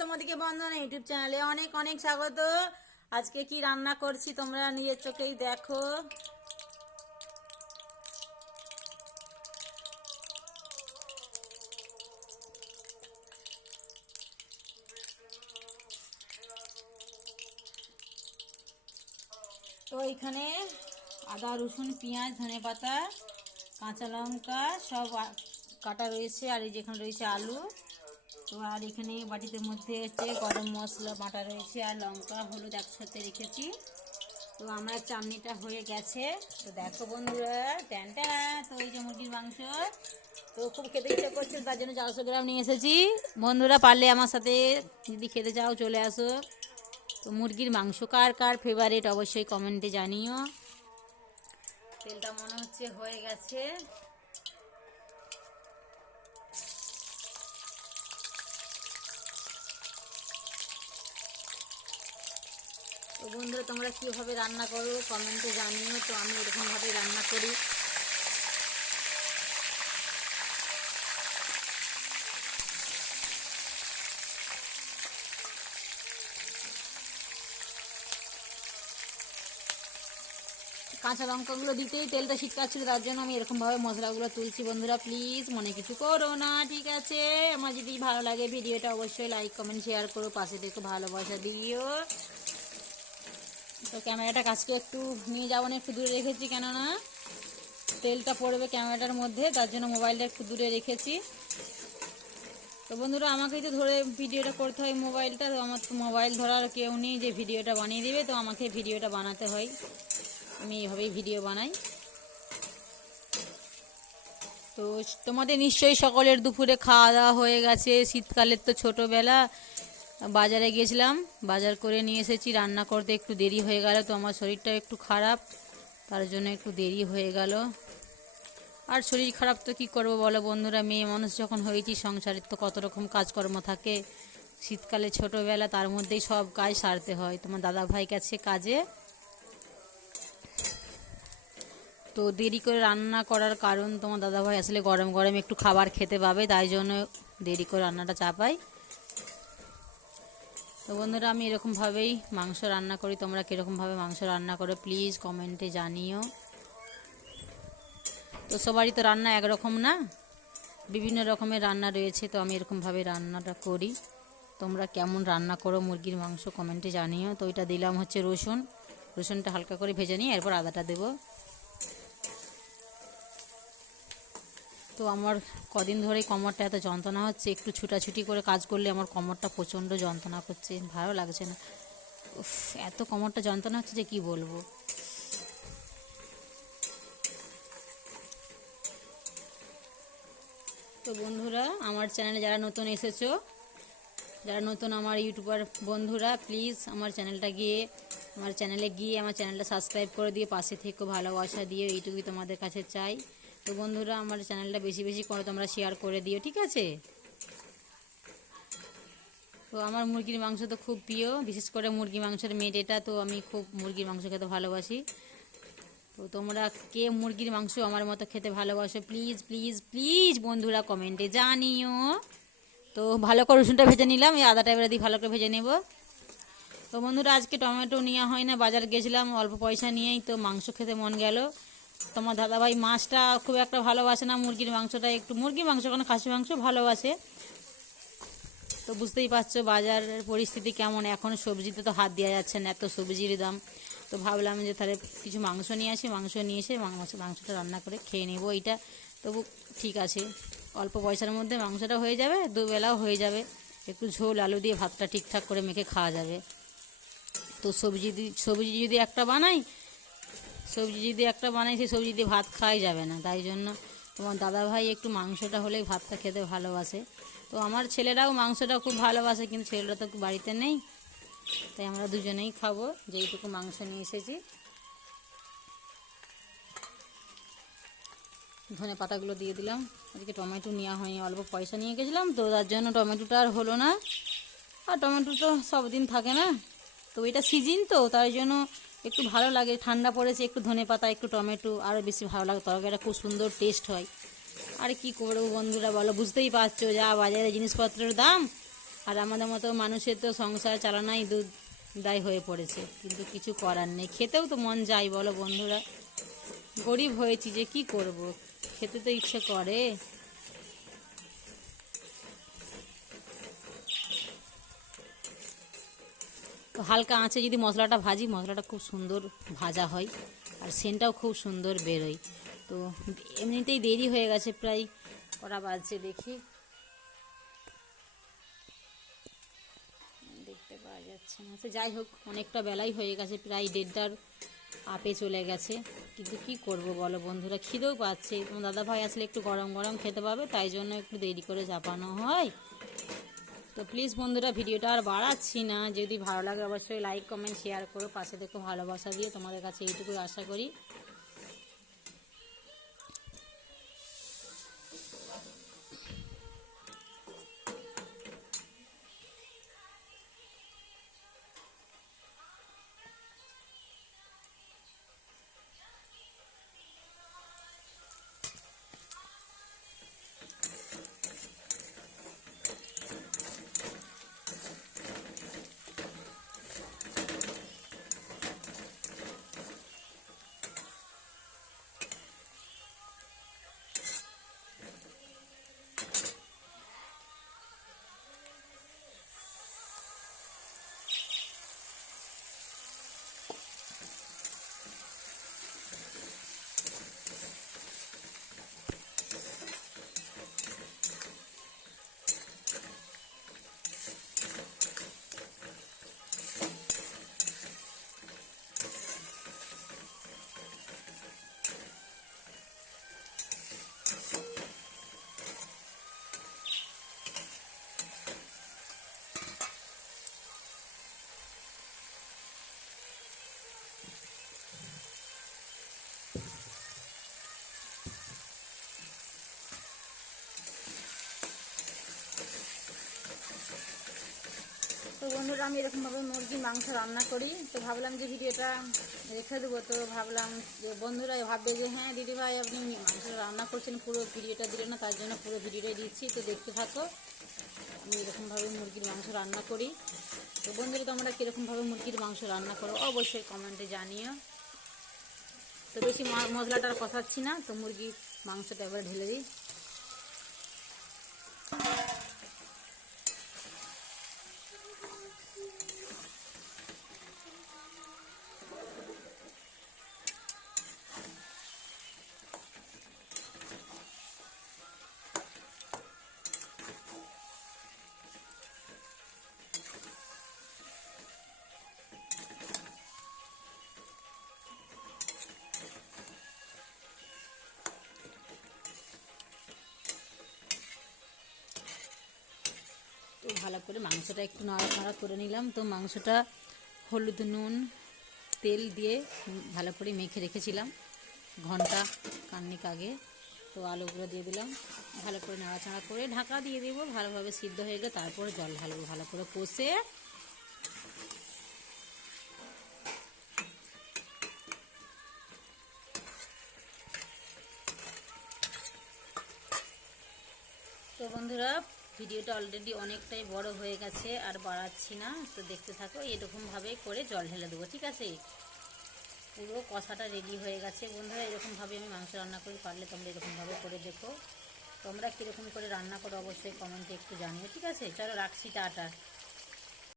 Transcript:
তোমাদেরকে বন্ধনা ইউটিউব চ্যানেলে অনেক অনেক স্বাগত। আজকে কি রান্না করছি তোমরা নিজের চোখেই দেখো। তো এখানে আদা, রসুন, পেঁয়াজ, ধনে পাতা, কাঁচা লঙ্কা সব কাটা রয়েছে, আর এই যেখানে রয়েছে আলু। তো আর এখানে বাটিতে মধ্যে হচ্ছে গরম মশলা, বাটা রয়েছে আর লঙ্কা, হলুদ একসাথে রেখেছি। তো আমার চাটনিটা হয়ে গেছে। তো দেখো বন্ধুরা, ট্যান তো এই যে মুরগির মাংস। তো খুব খেতে ইচ্ছা করছে, তার জন্য চারশো গ্রাম নিয়ে এসেছি। বন্ধুরা, পারলে আমার সাথে যদি খেতে চাও, চলে আসো। তো মুরগির মাংস কার কার ফেভারেট অবশ্যই কমেন্টে জানিও। তেলটা মনে হচ্ছে হয়ে গেছে। তো বন্ধুরা, তোমরা কীভাবে রান্না করো কমেন্টে জানিও। তো আমি এরকমভাবে রান্না করি। কাঁচা লঙ্কাগুলো দিতেই তেলটা ছিটকাচ্ছিল তার জন্য আমি এরকমভাবে মশলাগুলো তুলছি। বন্ধুরা প্লিজ মনে কিছু করো না, ঠিক আছে? আমার যদি ভালো লাগে ভিডিওটা, অবশ্যই লাইক কমেন্ট শেয়ার করো। পাশে দেখো ভালোবাসা দিও। তো ক্যামেরাটা কাছকে একটু নিয়ে যাব না, একটু দূরে রেখেছি কেননা তেলটা পড়বে ক্যামেরাটার মধ্যে, তার জন্য মোবাইলটা একটু দূরে রেখেছি। তো বন্ধুরা, আমাকেই তো ধরে ভিডিওটা করতে হয় মোবাইলটা, তো আমার তো মোবাইল ধরার কেউ নেই যে ভিডিওটা বানিয়ে দেবে, তো আমাকে ভিডিওটা বানাতে হয়। আমি এভাবেই ভিডিও বানাই। তো তোমাদের নিশ্চয়ই সকলের দুপুরে খাওয়া দাওয়া হয়ে গেছে, শীতকালের তো ছোটোবেলা। বাজারে গেছিলাম, বাজার করে নিয়ে এসেছি, রান্না করতে একটু দেরি হয়ে গেল তো আমার শরীরটা একটু খারাপ, তার জন্য একটু দেরি হয়ে গেল। আর শরীর খারাপ তো কী করব বলো বন্ধুরা, মেয়ে মানুষ যখন হয়েছি সংসারের তো কত রকম কাজকর্ম থাকে। শীতকালে ছোটোবেলা তার মধ্যেই সব কাজ সারতে হয়। তোমার দাদা ভাই কাছে কাজে। তো দেরি করে রান্না করার কারণ তোমার দাদাভাই আসলে গরম গরম একটু খাবার খেতে পাবে, তাই জন্য দেরি করে রান্নাটা চাপাই। তো বন্ধুরা, আমি এরকমভাবেই মাংস রান্না করি। তোমরা কীরকমভাবে মাংস রান্না করো প্লিজ কমেন্টে জানিও। তো সবারই তো রান্না একরকম না, বিভিন্ন রকমের রান্না রয়েছে, তো আমি এরকমভাবে রান্নাটা করি। তোমরা কেমন রান্না করো মুরগির মাংস কমেন্টে জানিও। তো ওইটা দিলাম হচ্ছে রসুন। রসুনটা হালকা করে ভেজে নিই এরপর আদাটা দেবো। তো আমার কদিন ধরেই কোমরটা এত যন্ত্রণা হচ্ছে, একটু ছুটাছুটি করে কাজ করলে আমার কোমরটা প্রচণ্ড যন্ত্রণা করছে, ভালো লাগছে না। এত কোমরটা যন্ত্রণা হচ্ছে যে কি বলব। তো বন্ধুরা, আমার চ্যানেলে যারা নতুন এসেছ, যারা নতুন আমার ইউটিউবার বন্ধুরা, প্লিজ আমার চ্যানেলটা গিয়ে, আমার চ্যানেলে গিয়ে আমার চ্যানেলটা সাবস্ক্রাইব করে দিয়ে পাশে থেকে, ভালোবাসা দিয়ে এইটুকুই তোমাদের কাছে চাই। তো বন্ধুরা, আমার চ্যানেলটা বেশি বেশি করে তোমরা শেয়ার করে দিও, ঠিক আছে? তো আমার মুরগির মাংস তো খুব প্রিয়, বিশেষ করে মুরগি মাংসের মেট এটা তো আমি খুব মুরগির মাংস খেতে ভালোবাসি। তো তোমরা কে মুরগির মাংস আমার মতো খেতে ভালোবাসো প্লিজ প্লিজ প্লিজ বন্ধুরা কমেন্টে জানিও। তো ভালো করে রসুনটা ভেজে নিলাম, এই আদাটা এবারে দিয়ে ভালো করে ভেজে নেব। তো বন্ধুরা, আজকে টমেটো নেওয়া হয় না, বাজার গেছিলাম, অল্প পয়সা নিয়েই তো মাংস খেতে মন গেল। তোমার দাদাভাই মাছটা খুব একটা ভালোবাসে না, মুরগির মাংসটা একটু, মুরগির মাংস কেন খাসি মাংস ভালোবাসে। তো বুঝতেই পারছ বাজারের পরিস্থিতি কেমন, এখন সবজিতে তো হাত দেওয়া যাচ্ছে না, এত সবজির দাম। তো ভাবলাম যে তাহলে কিছু মাংস নিয়ে আসি, মাংস নিয়ে এসে মাংস মাংসটা রান্না করে খেয়ে নেব এইটা। তবু ঠিক আছে, অল্প পয়সার মধ্যে মাংসটা হয়ে যাবে, দুবেলাও হয়ে যাবে। একটু ঝোল, আলু দিয়ে ভাতটা ঠিকঠাক করে মেখে খাওয়া যাবে। তো সবজি সবজি যদি একটা বানাই সবজি যদি একটা বানাই সেই সবজি দিয়ে ভাত খাওয়াই যাবে না। তাই জন্য তোমার দাদা ভাই একটু মাংসটা হলেই ভাতটা খেতে ভালোবাসে। তো আমার ছেলেরাও মাংসটা খুব ভালোবাসে, কিন্তু ছেলেরা তো বাড়িতে নেই। তাই আমরা দুজনেই খাব, যেইটুকু মাংস নিয়ে এসেছি। ধনে পাতাগুলো দিয়ে দিলাম। আজকে টমেটো নেওয়া হয়নি, অল্প পয়সা নিয়ে গেছিলাম, তো তার জন্য টমেটোটা আর হলো না। আর টমেটো তো সব দিন থাকে না। তো এটা সিজন তো, তাই জন্য একটু ভালো লাগে, ঠান্ডা পড়েছে, একটু ধনে পাতা, একটু টমেটো আরও বেশি ভালো লাগে। তরকারিটা খুব সুন্দর টেস্ট হয়। আর কি করব বন্ধুরা বলো, বুঝতেই পারছ যা বাজারে জিনিসপত্রের দাম। আর আমাদের মতো মানুষের তো সংসার চালানোই দুধ দায় হয়ে পড়েছে। কিন্তু কিছু করার নেই। খেতেও তো মন যায় বলো বন্ধুরা। গরিব হয়েছি যে কি করব? খেতে তো ইচ্ছে করে। তো হালকা আঁচে যদি মশলাটা ভাজি, মশলাটা খুব সুন্দর ভাজা হয় আর সেন্টটাও খুব সুন্দর বেরোয়। তো এমনিতেই দেরি হয়ে গেছে, প্রায় কটা বাজছে দেখি। দেখতে পাওয়া যাচ্ছে না। সে যাই হোক, অনেকটা বেলাই হয়ে গেছে, প্রায় দেড়টার আপে চলে গেছে। কিন্তু কি করব বলো বন্ধুরা, খিদেও পাচ্ছে। তোমার দাদা ভাই আসলে একটু গরম গরম খেতে পাবে, তাই জন্য একটু দেরি করে চাপানো হয়। তো প্লিজ বন্ধুরা, ভিডিওটা আর বাড়াচ্ছি না। যদি ভালো লাগে অবশ্যই লাইক কমেন্ট শেয়ার করো। পাশে দেখো ভালোবাসা দিয়ে তোমাদের কাছে এইটুকুই আশা করি। বন্ধুরা, আমি এরকমভাবে মুরগির মাংস রান্না করি। তো ভাবলাম যে ভিডিওটা রেখে দেবো। তো ভাবলাম যে বন্ধুরা ভাববে যে হ্যাঁ দিদিভাই, আপনি মাংস রান্না করছেন, পুরো ভিডিওটা দিলেন না, তার জন্য পুরো ভিডিওটাই দিচ্ছি। তো দেখতে থাকো, আমি এরকমভাবে মুরগির মাংস রান্না করি। তো বন্ধুরা, তোমরা কীরকমভাবে মুরগির মাংস রান্না করো, অবশ্যই কমেন্টে জানিও। তো বেশি মশলাটা কষাচ্ছি না, তো মুরগির মাংসটা এবার ঢেলে দিই। তো ভালো করে মাংসটা একটু নাড়াচাড়া করে নিলাম। তো মাংসটা হলুদ নুন, তেল দিয়ে ভালো করে মেখে রেখেছিলাম ঘণ্টা কান্নিক আগে। তো আলুগুলো দিয়ে দিলাম, ভালো করে নাড়াচাড়া করে ঢাকা দিয়ে দেবো, ভালোভাবে সিদ্ধ হয়ে গেলে তারপরে জল ঢালবো ভালো করে কষে। তো বন্ধুরা ভিডিওটা অলরেডি অনেকটাই বড় হয়ে গেছে, আর বাড়াচ্ছি না, তো দেখতে থাকো এরকমভাবে করে জল ঢেলে দেবো, ঠিক আছে? পুরো কষাটা রেডি হয়ে গেছে। বন্ধুরা এরকমভাবে আমি মাংস রান্না করি, পারলে তোমরা এরকমভাবে করে দেখো। তোমরা কীরকম করে রান্না করো, অবশ্যই কমেন্টে একটু জানিও, ঠিক আছে? চলো রাখছি, টাটা।